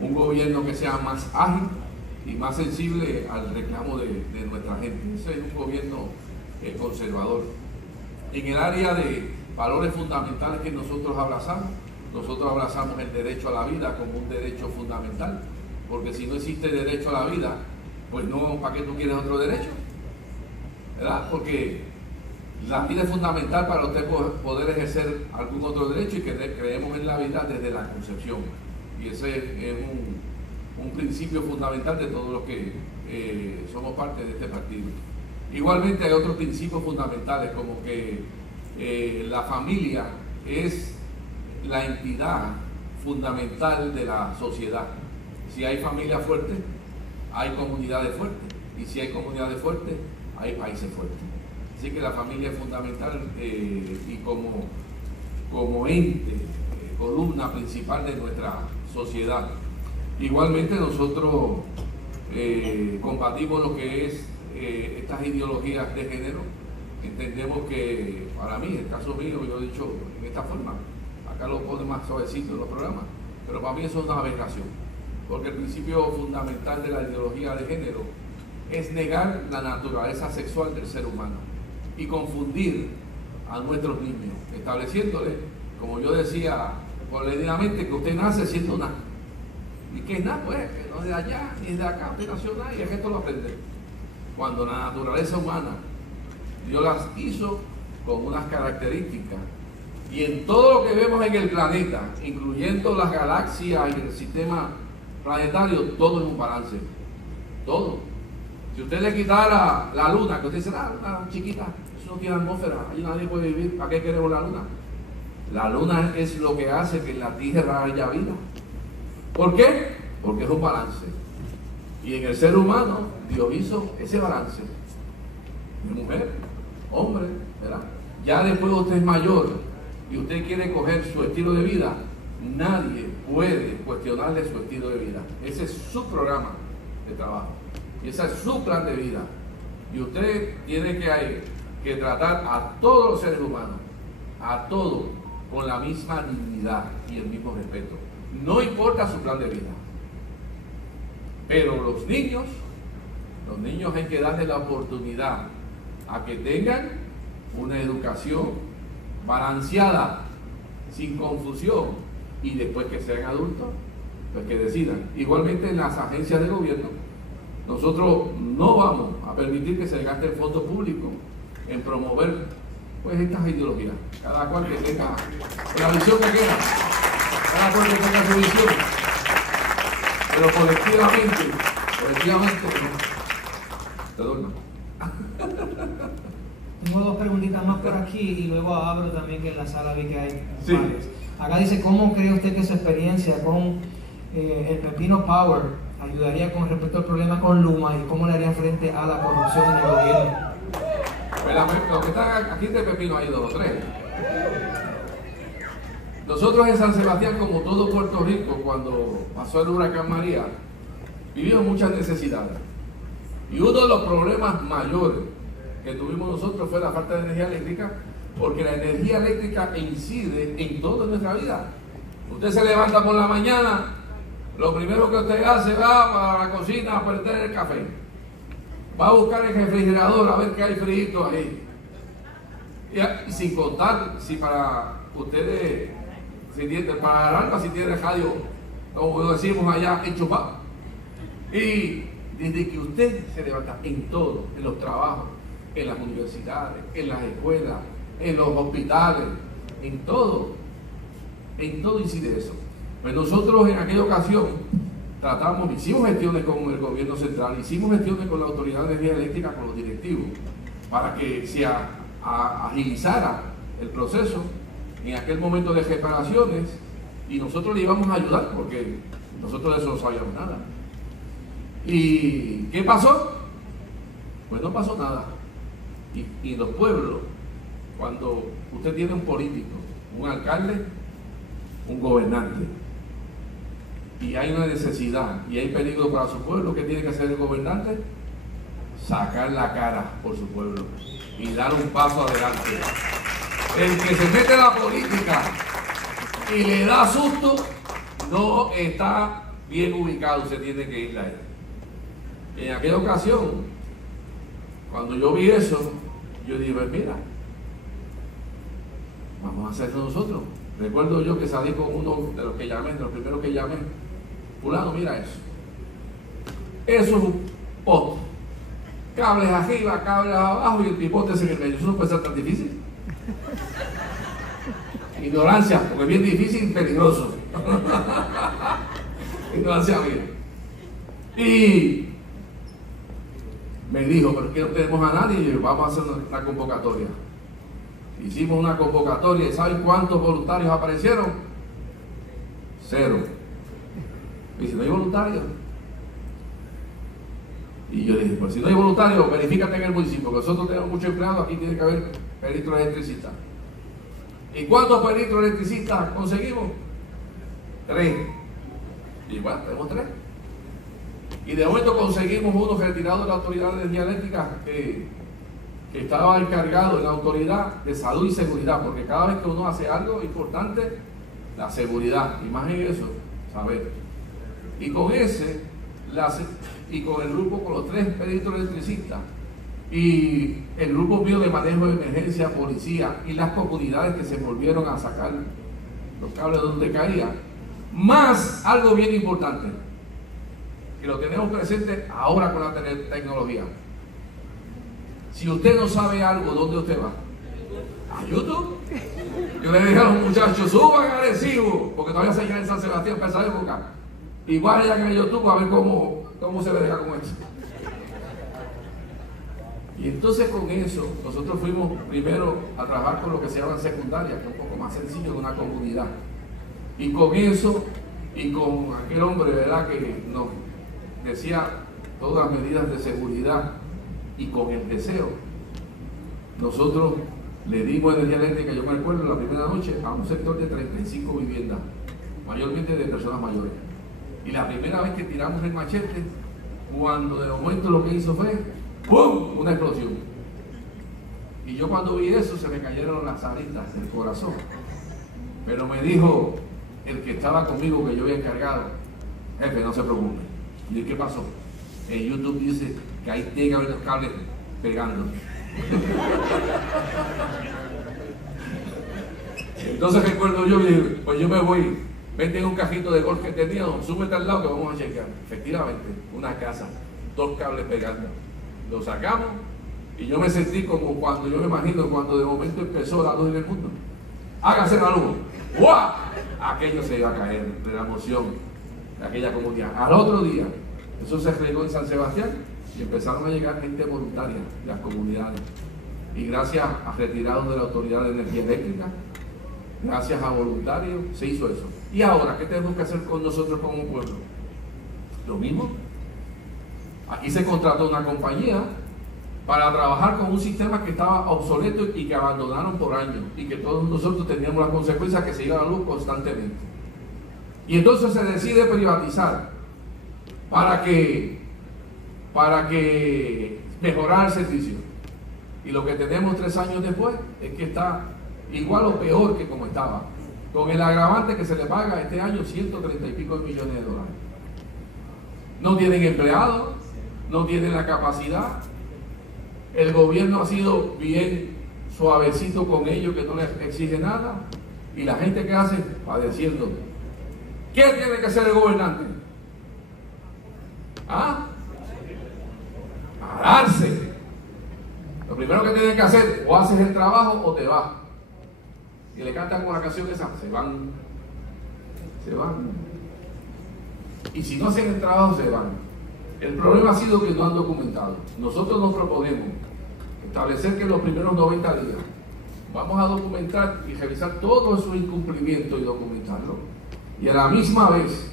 un gobierno que sea más ágil y más sensible al reclamo de nuestra gente. Ese es un gobierno conservador. En el área de valores fundamentales que nosotros abrazamos el derecho a la vida como un derecho fundamental, porque si no existe derecho a la vida, pues no, ¿para qué tú quieres otro derecho? ¿Verdad? Porque la vida es fundamental para usted poder ejercer algún otro derecho, y que creemos en la vida desde la concepción. Y ese es un principio fundamental de todos los que somos parte de este partido. Igualmente hay otros principios fundamentales, como que la familia es la entidad fundamental de la sociedad. Si hay familia fuerte, hay comunidades fuertes, y si hay comunidades fuertes, hay países fuertes. Así que la familia es fundamental y como ente, columna principal de nuestra sociedad. Igualmente nosotros combatimos lo que es estas ideologías de género. Entendemos que, para mí, el caso mío, yo he dicho en esta forma, acá lo pone más suavecito en los programas, pero para mí eso es una aberración, porque el principio fundamental de la ideología de género es negar la naturaleza sexual del ser humano y confundir a nuestros niños, estableciéndole, como yo decía, políticamente, que usted nace siendo nada. ¿Y qué es nada? Pues que no es de allá ni es de acá, usted nació nada y es que esto lo aprende. Cuando la naturaleza humana, Dios las hizo con unas características, y en todo lo que vemos en el planeta, incluyendo las galaxias y el sistema planetario, todo es un balance. Todo. Si usted le quitara la luna, que usted dice, una chiquita, eso no tiene atmósfera, ahí nadie puede vivir, ¿para qué queremos la luna? La luna es lo que hace que en la Tierra haya vida. ¿Por qué? Porque es un balance. Y en el ser humano, Dios hizo ese balance. De mujer, hombre, ¿verdad? Ya después usted es mayor y usted quiere coger su estilo de vida, nadie puede cuestionarle su estilo de vida. Ese es su programa de trabajo. Y ese es su plan de vida. Y usted tiene que tratar a todos los seres humanos, a todos, con la misma dignidad y el mismo respeto. No importa su plan de vida. Pero los niños hay que darle la oportunidad a que tengan una educación balanceada, sin confusión, y después que sean adultos, pues que decidan. Igualmente en las agencias de gobierno, nosotros no vamos a permitir que se gaste el fondo público en promover pues estas ideologías. Cada cual que tenga la visión que quiera, cada cual que tenga su visión, pero colectivamente no. Te duermas. Tengo dos preguntitas más por aquí y luego abro también, que en la sala vi que hay sí. varias. Acá dice, ¿cómo cree usted que su experiencia con el Pepino Power ayudaría con respecto al problema con Luma y cómo le harían frente a la corrupción en el gobierno? Pues lo que está aquí de Pepino hay 2 o 3. Nosotros en San Sebastián, como todo Puerto Rico, cuando pasó el huracán María, vivimos muchas necesidades. Y uno de los problemas mayores que tuvimos nosotros fue la falta de energía eléctrica, porque la energía eléctrica incide en toda nuestra vida. Usted se levanta por la mañana, lo primero que usted hace, va para la cocina a prender el café, va a buscar el refrigerador a ver qué hay frío ahí, y sin contar si para ustedes, para el alma, si tiene radio, como decimos allá, enchufado. Y desde que usted se levanta, en todo, en los trabajos, en las universidades, en las escuelas, en los hospitales, en todo incide eso. Pues nosotros en aquella ocasión hicimos gestiones con el gobierno central, hicimos gestiones con la Autoridad de Energía Eléctrica, con los directivos, para que se agilizara el proceso en aquel momento de reparaciones, y nosotros le íbamos a ayudar porque nosotros de eso no sabíamos nada. ¿Y qué pasó? Pues no pasó nada. Y en los pueblos, cuando usted tiene un político, un alcalde, un gobernante, y hay una necesidad y hay peligro para su pueblo, ¿qué tiene que hacer el gobernante? Sacar la cara por su pueblo y dar un paso adelante. El que se mete en la política y le da susto no está bien ubicado, se tiene que ir a él. En aquella ocasión, cuando yo vi eso, yo dije, pues mira, vamos a hacerlo nosotros. Recuerdo yo que salí con uno de los que llamé, de los primeros que llamé. Fulano, mira eso. Eso es un poste. Cables arriba, cables abajo y el pivote en el medio. Eso no puede ser tan difícil. Ignorancia, porque es bien difícil y peligroso. Ignorancia mía. Y me dijo, pero es que no tenemos a nadie, y vamos a hacer una convocatoria. Hicimos una convocatoria y ¿saben cuántos voluntarios aparecieron? 0. Y si no hay voluntarios. Y yo le dije, pues si no hay voluntarios, verifícate en el municipio, porque nosotros tenemos muchos empleados, aquí tiene que haber peritos electricistas. ¿Y cuántos peritos electricistas conseguimos? 3. Y bueno, tenemos 3. Y de momento conseguimos uno retirado de la Autoridad de Energía Eléctrica que estaba encargado en la Autoridad de Salud y Seguridad, porque cada vez que uno hace algo importante, la seguridad, y más en eso, saber. Y con ese, y con el grupo, con los 3 peritos electricistas, y el grupo mío de manejo de emergencia, policía, y las comunidades que se volvieron a sacar los cables donde caían, más algo bien importante, que lo tenemos presente ahora con la tecnología. Si usted no sabe algo, ¿dónde usted va? ¿A YouTube? Yo le dije a los muchachos, suban a Arecibo, porque todavía se llega en San Sebastián para esa época, y vayan a YouTube a ver cómo se le deja con eso. Y entonces con eso, nosotros fuimos primero a trabajar con lo que se llama secundaria, que es un poco más sencillo de una comunidad. Y con eso, y con aquel hombre, ¿verdad?, que nos decía todas las medidas de seguridad, y con el deseo, nosotros le dimos energía eléctrica, yo me recuerdo, la primera noche a un sector de 35 viviendas, mayormente de personas mayores. Y la primera vez que tiramos el machete, cuando de momento lo que hizo fue ¡pum!, una explosión. Y yo cuando vi eso se me cayeron las alitas del corazón. Pero me dijo el que estaba conmigo, que yo había encargado, jefe, no se preocupe. ¿Y qué pasó? En YouTube dice que ahí tiene que haber los cables pegando. Entonces recuerdo yo y dije, pues yo me voy, vete en un cajito de golf que tenía, súbete al lado que vamos a chequear. Efectivamente, una casa, 2 cables pegando. Lo sacamos y yo me sentí como cuando, yo me imagino cuando de momento empezó la luz en el mundo. Hágase la luz. ¡Guau! Aquello se iba a caer de la emoción de aquella comunidad. Al otro día, eso se regó en San Sebastián y empezaron a llegar gente voluntaria de las comunidades. Y gracias a retirados de la Autoridad de Energía Eléctrica, gracias a voluntarios, se hizo eso. Y ahora, ¿qué tenemos que hacer con nosotros como pueblo? Lo mismo. Aquí se contrató una compañía para trabajar con un sistema que estaba obsoleto y que abandonaron por años, y que todos nosotros teníamos la consecuencia que se iba la luz constantemente. Y entonces se decide privatizar para que mejorar el servicio. Y lo que tenemos 3 años después es que está igual o peor que como estaba, con el agravante que se le paga este año 130 y pico de millones de dólares. No tienen empleados, no tienen la capacidad. El gobierno ha sido bien suavecito con ellos, que no les exige nada, y la gente que hace, padeciendo. ¿Quién tiene que ser el gobernante? ¿Ah? Pararse. Lo primero que tienen que hacer, o haces el trabajo o te vas. Y le cantan con la canción esa, se van. Y si no hacen el trabajo, se van. El problema ha sido que no han documentado. Nosotros nos proponemos establecer que en los primeros 90 días vamos a documentar y revisar todos esos incumplimientos y documentarlo. Y a la misma vez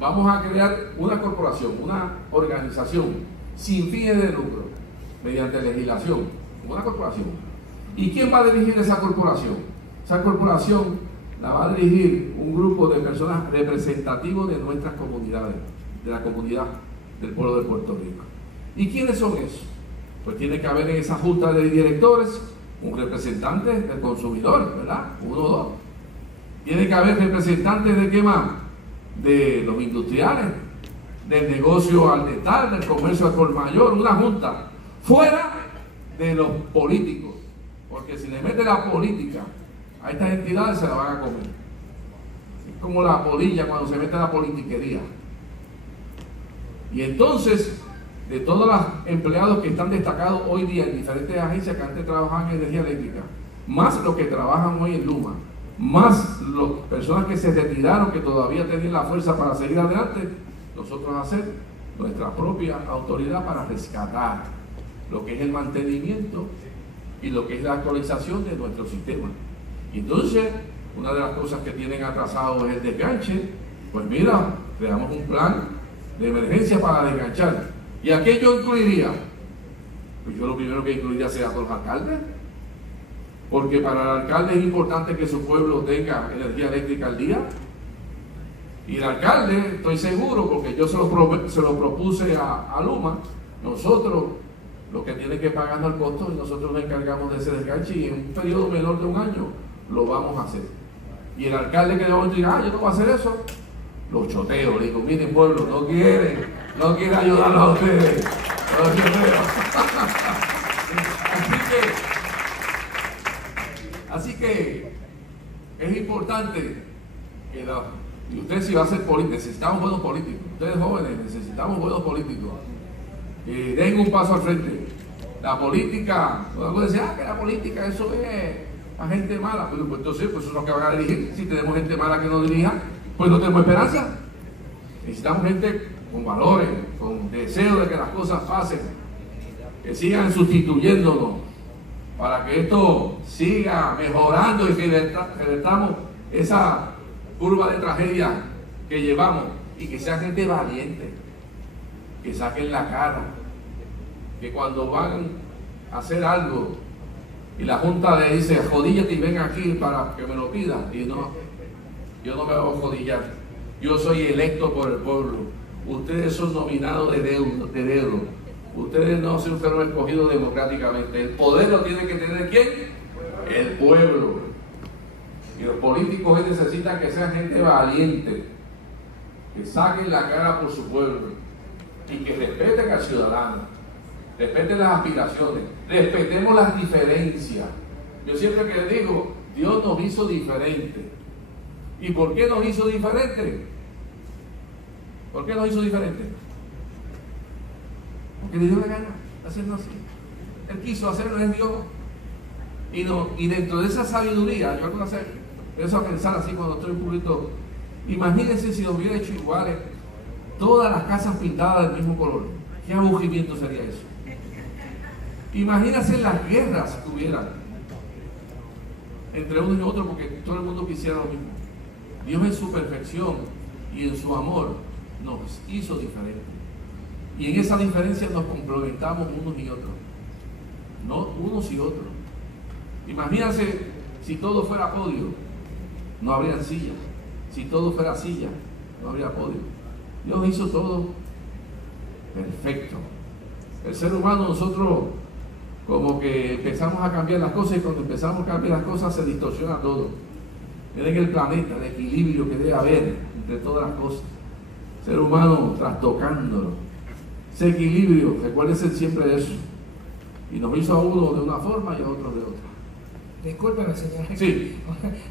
vamos a crear una corporación, una organización sin fines de lucro, mediante legislación, una corporación. ¿Y quién va a dirigir esa corporación? Esa corporación la va a dirigir un grupo de personas representativos de nuestras comunidades, de la comunidad del pueblo de Puerto Rico. ¿Y quiénes son esos? Pues tiene que haber en esa junta de directores un representante del consumidor, ¿verdad? 1 o 2. Tiene que haber representantes de ¿qué más? De los industriales, del negocio al detalle, del comercio al por mayor, una junta fuera de los políticos, porque si le mete la política a estas entidades se la van a comer. Es como la polilla cuando se mete la politiquería. Y entonces, de todos los empleados que están destacados hoy día en diferentes agencias que antes trabajaban en energía eléctrica, más los que trabajan hoy en Luma, más las personas que se retiraron, que todavía tenían la fuerza para seguir adelante, nosotros hacer nuestra propia autoridad para rescatar lo que es el mantenimiento y lo que es la actualización de nuestro sistema. Y entonces, una de las cosas que tienen atrasado es el desganche. Pues mira, creamos un plan de emergencia para desganchar. ¿Y a qué yo incluiría? Pues yo lo primero que incluiría sería a todos los alcaldes, porque para el alcalde es importante que su pueblo tenga energía eléctrica al día. Y el alcalde, estoy seguro, porque yo se lo propuse a Luma, nosotros, los que tienen que pagar el costo, y nosotros nos encargamos de ese desganche, y en un periodo menor de un año lo vamos a hacer. Y el alcalde que de momento diga, yo no voy a hacer eso, los choteo, le digo, miren pueblo, no quiere ayudarlos a ustedes, los choteo. Así que es importante que y usted si va a ser político, necesitamos buenos políticos, ustedes jóvenes necesitamos buenos políticos, que den un paso al frente. La política, algo decía, que la política eso es a gente mala, pues entonces pues eso es lo que van a dirigir. Si tenemos gente mala que nos dirija, pues no tenemos esperanza. Necesitamos gente con valores, con deseo de que las cosas pasen, que sigan sustituyéndonos, para que esto siga mejorando y que revertamos esa curva de tragedia que llevamos, y que sea gente valiente, que saquen la cara, que cuando van a hacer algo y la Junta le dice jodíllate y ven aquí para que me lo pidan, y no, yo no me voy a jodillar, yo soy electo por el pueblo, ustedes son nominados de dedo, ustedes no fueron escogidos democráticamente, el poder lo tiene que tener ¿quién? El pueblo. Y los políticos necesitan que sean gente valiente, que saquen la cara por su pueblo y que respeten al ciudadano, respeten las aspiraciones, respetemos las diferencias. Yo siempre que le digo, Dios nos hizo diferentes. ¿Y por qué nos hizo diferentes? ¿Por qué nos hizo diferentes? Porque le dio la gana hacernos así. Él quiso hacerlo, es Dios. Y dentro de esa sabiduría, yo alguna vez empiezo a pensar así cuando estoy un poquito, imagínense si lo hubiera hecho iguales, todas las casas pintadas del mismo color. ¿Qué aburrimiento sería eso? Imagínense las guerras que hubieran entre unos y otros, porque todo el mundo quisiera lo mismo. Dios en su perfección y en su amor nos hizo diferentes. Y en esa diferencia nos complementamos unos y otros. No unos y otros. Imagínense si todo fuera podio, no habría sillas. Si todo fuera silla, no habría podio. Dios hizo todo perfecto. El ser humano, nosotros como que empezamos a cambiar las cosas, y cuando empezamos a cambiar las cosas se distorsiona todo. Miren el planeta, el equilibrio que debe haber entre todas las cosas. El ser humano trastocándolo. Ese equilibrio, recuérdense siempre de eso. Y nos hizo a uno de una forma y a otro de otra. Discúlpeme, señor. Sí.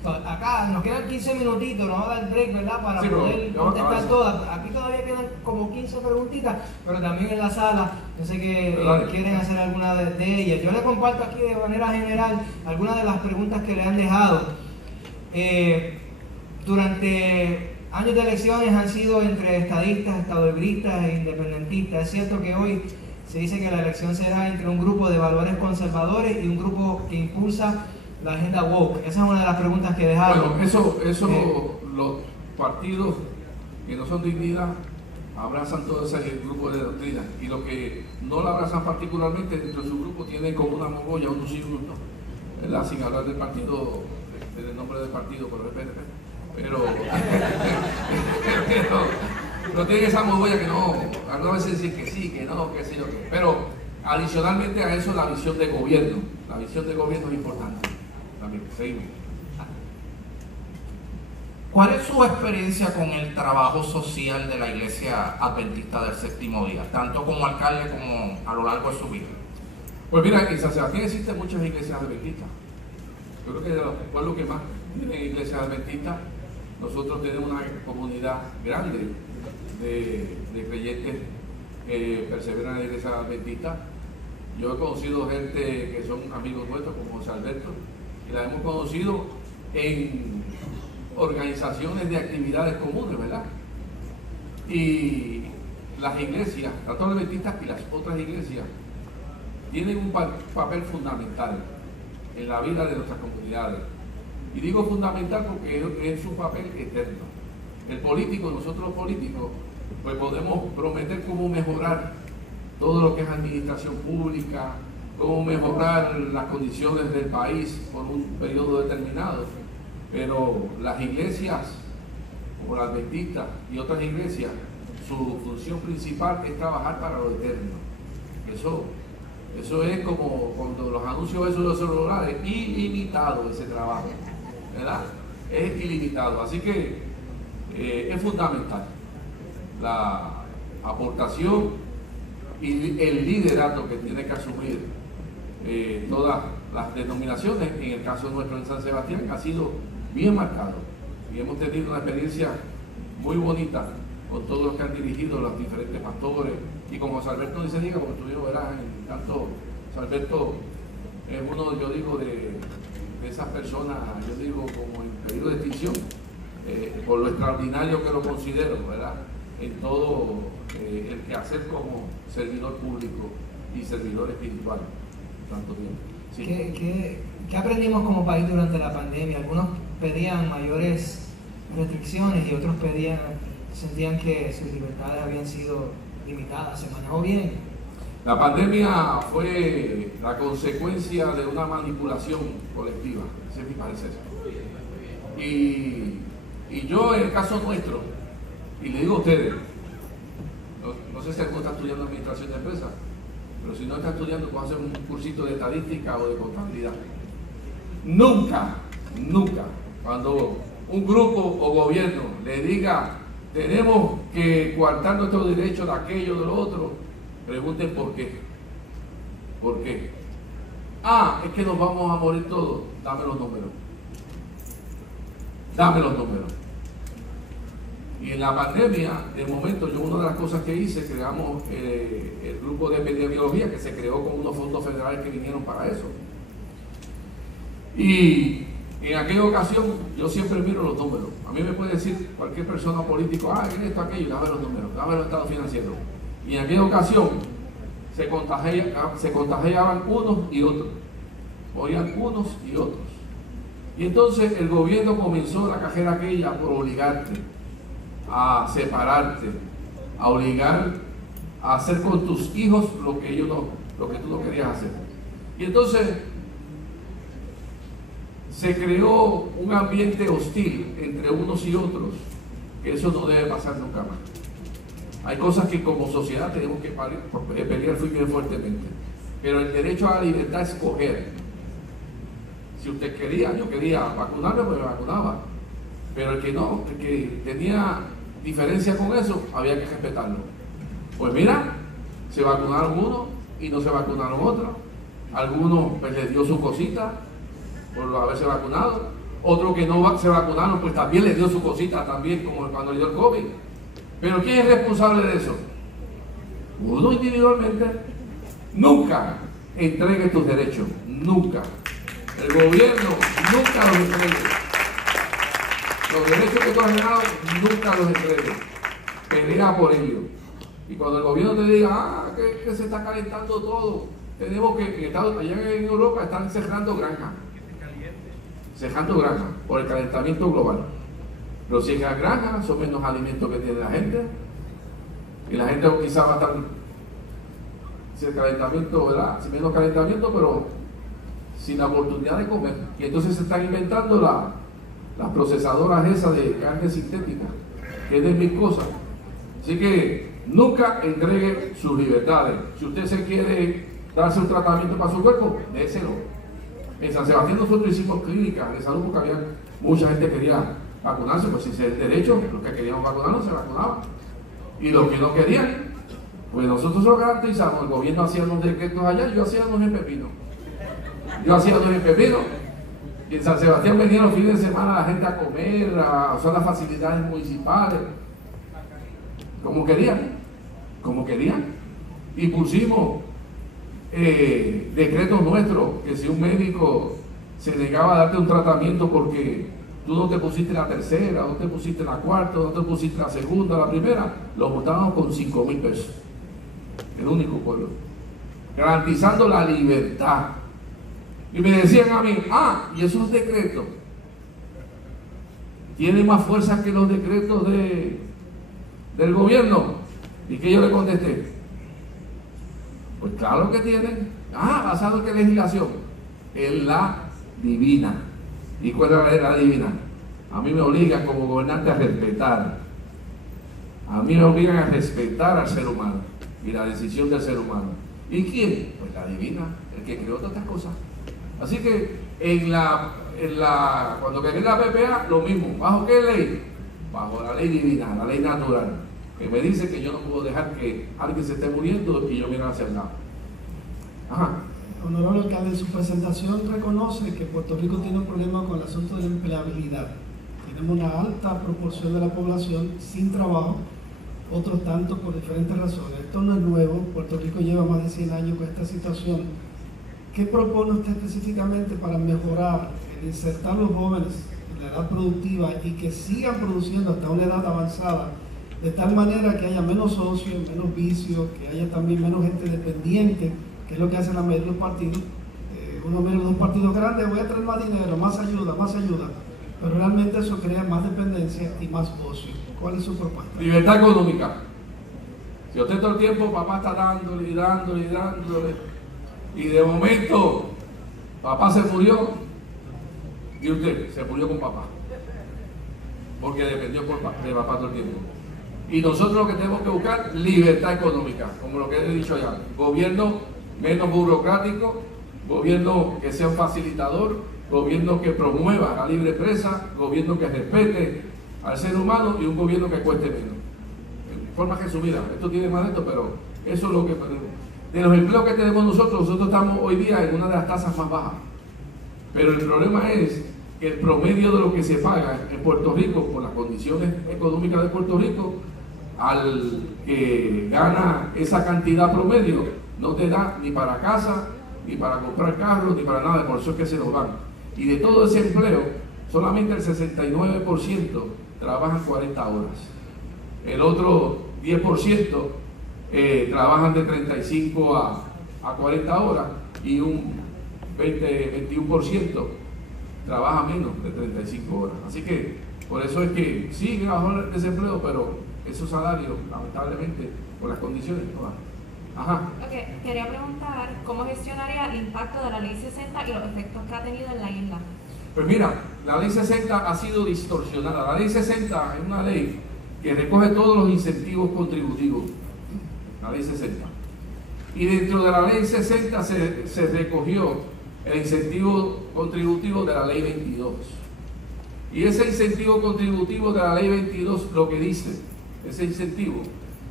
Acá nos quedan 15 minutitos, nos va a dar break, ¿verdad? Para poder contestar todas. Aquí todavía quedan como 15 preguntitas, pero también en la sala, yo sé que quieren hacer alguna de ellas. Yo les comparto aquí de manera general algunas de las preguntas que le han dejado. Durante años de elecciones han sido entre estadistas, estadolibristas e independentistas. Es cierto que hoy se dice que la elección será entre un grupo de valores conservadores y un grupo que impulsa la agenda woke. Esa es una de las preguntas que dejaron. Bueno, eso los partidos que no son dignidad abrazan todo ese grupo de doctrinas, y los que no la abrazan particularmente dentro de su grupo tienen como una mogolla, unos sí, unos no, ¿verdad? Sin hablar del partido, del nombre del partido, pero el PNP. Pero no tienen esa mogolla que no, algunas veces dicen que sí, que no, que sí, que. Pero adicionalmente a eso, la visión de gobierno. La visión de gobierno es importante. También, seguimos. ¿Cuál es su experiencia con el trabajo social de la Iglesia Adventista del Séptimo Día, tanto como alcalde como a lo largo de su vida? Pues mira, en San Sebastián existen muchas iglesias adventistas. Yo creo que de los pueblos que más tienen iglesias adventistas, nosotros tenemos una comunidad grande de creyentes que perseveran en la iglesia adventista. Yo he conocido gente que son amigos nuestros, como José Alberto, y la hemos conocido en organizaciones de actividades comunes, ¿verdad? Y las iglesias, tanto las adventistas y las otras iglesias, tienen un papel fundamental en la vida de nuestras comunidades. Y digo fundamental porque es un papel eterno. El político, nosotros los políticos, pues podemos prometer cómo mejorar todo lo que es administración pública, cómo mejorar las condiciones del país por un periodo determinado, pero las iglesias, como la adventista y otras iglesias, su función principal es trabajar para lo eterno. Eso es como cuando los anuncios esos de los celulares, ilimitado ese trabajo, ¿verdad? Es ilimitado, así que es fundamental la aportación y el liderato que tiene que asumir todas las denominaciones. En el caso nuestro en San Sebastián ha sido bien marcado y hemos tenido una experiencia muy bonita con todos los que han dirigido, los diferentes pastores, y como José Alberto dice, diga, como tú verás, en tanto José Alberto es uno, yo digo, de esas personas, yo digo, como en peligro de extinción, por lo extraordinario que lo considero, ¿verdad?, en todo el quehacer como servidor público y servidor espiritual, tanto tiempo. Sí. ¿Qué aprendimos como país durante la pandemia? Algunos pedían mayores restricciones y otros sentían que sus libertades habían sido limitadas. ¿Se manejó bien? La pandemia fue la consecuencia de una manipulación colectiva, ese es mi parecer. Y yo, en el caso nuestro, y le digo a ustedes, no sé si alguno está estudiando administración de empresas, pero si no está estudiando, puede hacer un cursito de estadística o de contabilidad. Nunca, cuando un grupo o gobierno le diga tenemos que coartar nuestros derechos de aquello, de lo otro, pregunten por qué. ¿Por qué? Es que nos vamos a morir todos. Dame los números. Y en la pandemia, de momento, yo una de las cosas que hice, creamos el grupo de epidemiología, que se creó con unos fondos federales que vinieron para eso. Y en aquella ocasión, yo siempre miro los números. A mí me puede decir cualquier persona político, esto, aquello, dame los números, dame los estados financieros. Y en aquella ocasión se contagiaban unos y otros. Oían unos y otros. Y entonces el gobierno comenzó la cajera aquella por obligarte a separarte, a obligar a hacer con tus hijos lo que tú no querías hacer. Y entonces se creó un ambiente hostil entre unos y otros, que eso no debe pasar nunca más. Hay cosas que como sociedad tenemos que pelear bien fuertemente, pero el derecho a la libertad es escoger. Si usted quería, yo quería vacunarme, pues me vacunaba, pero el que tenía diferencia con eso, había que respetarlo. Pues mira, se vacunaron unos y no se vacunaron otros. Algunos pues les dio su cosita por haberse vacunado, otros que no se vacunaron pues también les dio su cosita también, como cuando le dio el COVID. Pero ¿quién es responsable de eso? Uno individualmente. Nunca entregue tus derechos, nunca. El gobierno nunca los entregue. Los derechos que tú has ganado nunca los entregue. Pelea por ellos. Y cuando el gobierno te diga, que se está calentando todo, tenemos que allá en Europa están cerrando granjas. Cerrando granjas por el calentamiento global. Pero si las granjas son menos alimentos que tiene la gente, y la gente quizás va a estar sin el calentamiento, ¿verdad? Sin menos calentamiento, pero sin la oportunidad de comer. Y entonces se están inventando las procesadoras esas de carne sintética, que es de mil cosas. Así que nunca entregue sus libertades. Si usted se quiere darse un tratamiento para su cuerpo, déselo. En San Sebastián nosotros hicimos clínicas de salud porque había mucha gente que quería vacunarse, pues si es el derecho, los que queríamos vacunarnos se vacunaban. Y los que no querían, pues nosotros lo garantizamos. El gobierno hacía unos decretos allá, yo hacía unos en Pepino. Y en San Sebastián venían los fines de semana la gente a comer, a usar las facilidades municipales, como querían. Y pusimos decretos nuestros, que si un médico se negaba a darte un tratamiento porque tú no te pusiste la tercera, no te pusiste la cuarta, no te pusiste la segunda, la primera, lo votábamos con 5,000 pesos. El único pueblo. Garantizando la libertad. Y me decían a mí, y esos decretos tienen más fuerza que los decretos del gobierno. ¿Y qué yo le contesté? Pues claro que tienen. ¿Basado en qué legislación? En la divina. ¿Y cuál es la divina? A mí me obligan como gobernante a respetar. A mí me obligan a respetar al ser humano y la decisión del ser humano. ¿Y quién? Pues la divina, el que creó todas estas cosas. Así que cuando quedé en la PPA, lo mismo. ¿Bajo qué ley? Bajo la ley divina, la ley natural, que me dice que yo no puedo dejar que alguien se esté muriendo y yo me no hacer nada. Honorable alcalde, en su presentación reconoce que Puerto Rico tiene un problema con el asunto de la empleabilidad. Tenemos una alta proporción de la población sin trabajo, otros tantos por diferentes razones. Esto no es nuevo, Puerto Rico lleva más de 100 años con esta situación. ¿Qué propone usted específicamente para mejorar, insertar a los jóvenes en la edad productiva y que sigan produciendo hasta una edad avanzada, de tal manera que haya menos socios, menos vicios, que haya también menos gente dependiente, que es lo que hacen la mayoría de los partidos? Uno mira los dos partidos grandes, voy a traer más dinero, más ayuda, pero realmente eso crea más dependencia y más ocio. ¿Cuál es su propuesta? Libertad económica. Si usted todo el tiempo, papá está dándole, y de momento papá se murió y usted se murió con papá, porque dependió de papá todo el tiempo. Y nosotros lo que tenemos que buscar, libertad económica, como lo que he dicho allá. Gobierno menos burocrático, gobierno que sea un facilitador, gobierno que promueva la libre empresa, gobierno que respete al ser humano y un gobierno que cueste menos. En forma resumida, esto tiene más de esto, pero eso es lo que... De los empleos que tenemos nosotros estamos hoy día en una de las tasas más bajas. Pero el problema es que el promedio de lo que se paga en Puerto Rico, por las condiciones económicas de Puerto Rico, al que gana esa cantidad promedio, no te da ni para casa, ni para comprar carros, ni para nada, por eso es que se los van. Y de todo ese empleo, solamente el 69% trabajan 40 horas. El otro 10% trabajan de 35 a 40 horas y un 21% trabaja menos de 35 horas. Así que por eso es que sigue bajo el desempleo, pero esos salarios, lamentablemente, por las condiciones, no dan. Quería preguntar cómo gestionaría el impacto de la Ley 60 y los efectos que ha tenido en la isla. Pues mira, la Ley 60 ha sido distorsionada. La Ley 60 es una ley que recoge todos los incentivos contributivos. La Ley 60. Y dentro de la Ley 60 se recogió el incentivo contributivo de la Ley 22. Y ese incentivo contributivo de la Ley 22, lo que dice, ese incentivo,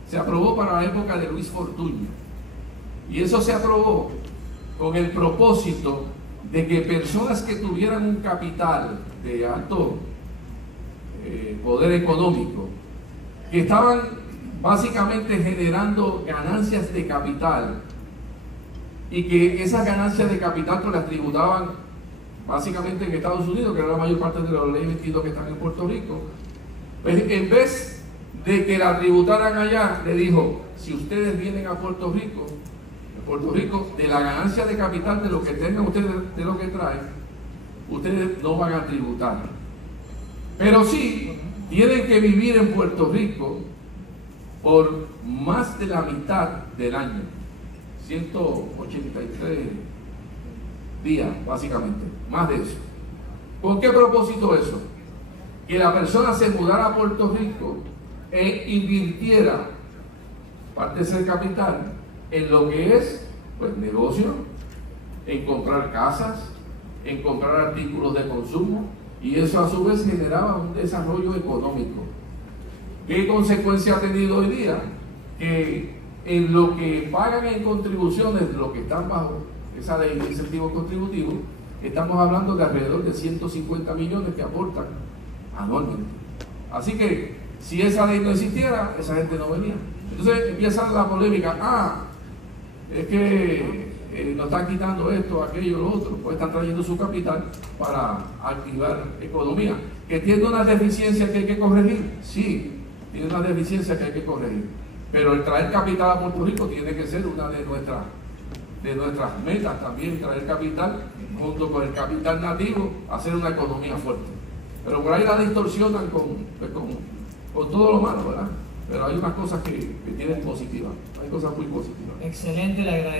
se aprobó para la época de Luis Fortuño. Y eso se aprobó con el propósito de que personas que tuvieran un capital de alto poder económico, que estaban básicamente generando ganancias de capital, y que esas ganancias de capital pues las tributaban básicamente en Estados Unidos, que era la mayor parte de las leyes 22 que están en Puerto Rico, pues en vez de que la tributaran allá, le dijo, si ustedes vienen a Puerto Rico, de la ganancia de capital, de lo que tengan ustedes, de lo que traen, ustedes no van a tributar. Pero sí, tienen que vivir en Puerto Rico por más de la mitad del año, 183 días, básicamente, más de eso. ¿Con qué propósito eso? Que la persona se mudara a Puerto Rico e invirtiera parte de ese capital en lo que es pues negocio, en comprar casas, en comprar artículos de consumo, y eso a su vez generaba un desarrollo económico. ¿Qué consecuencia ha tenido hoy día? Que en lo que pagan en contribuciones, lo que están bajo esa ley de incentivos contributivos, estamos hablando de alrededor de 150 millones que aportan anualmente. Así que si esa ley no existiera, esa gente no venía. Entonces empieza la polémica, es que nos están quitando esto, aquello, lo otro, pues están trayendo su capital para activar economía. ¿Que tiene una deficiencia que hay que corregir? Sí, tiene una deficiencia que hay que corregir. Pero el traer capital a Puerto Rico tiene que ser una de nuestras metas también, traer capital junto con el capital nativo, hacer una economía fuerte. Pero por ahí la distorsionan con todo lo malo, ¿verdad? Pero hay unas cosas que tienen positivas, hay cosas muy positivas. Excelente, le agradecemos.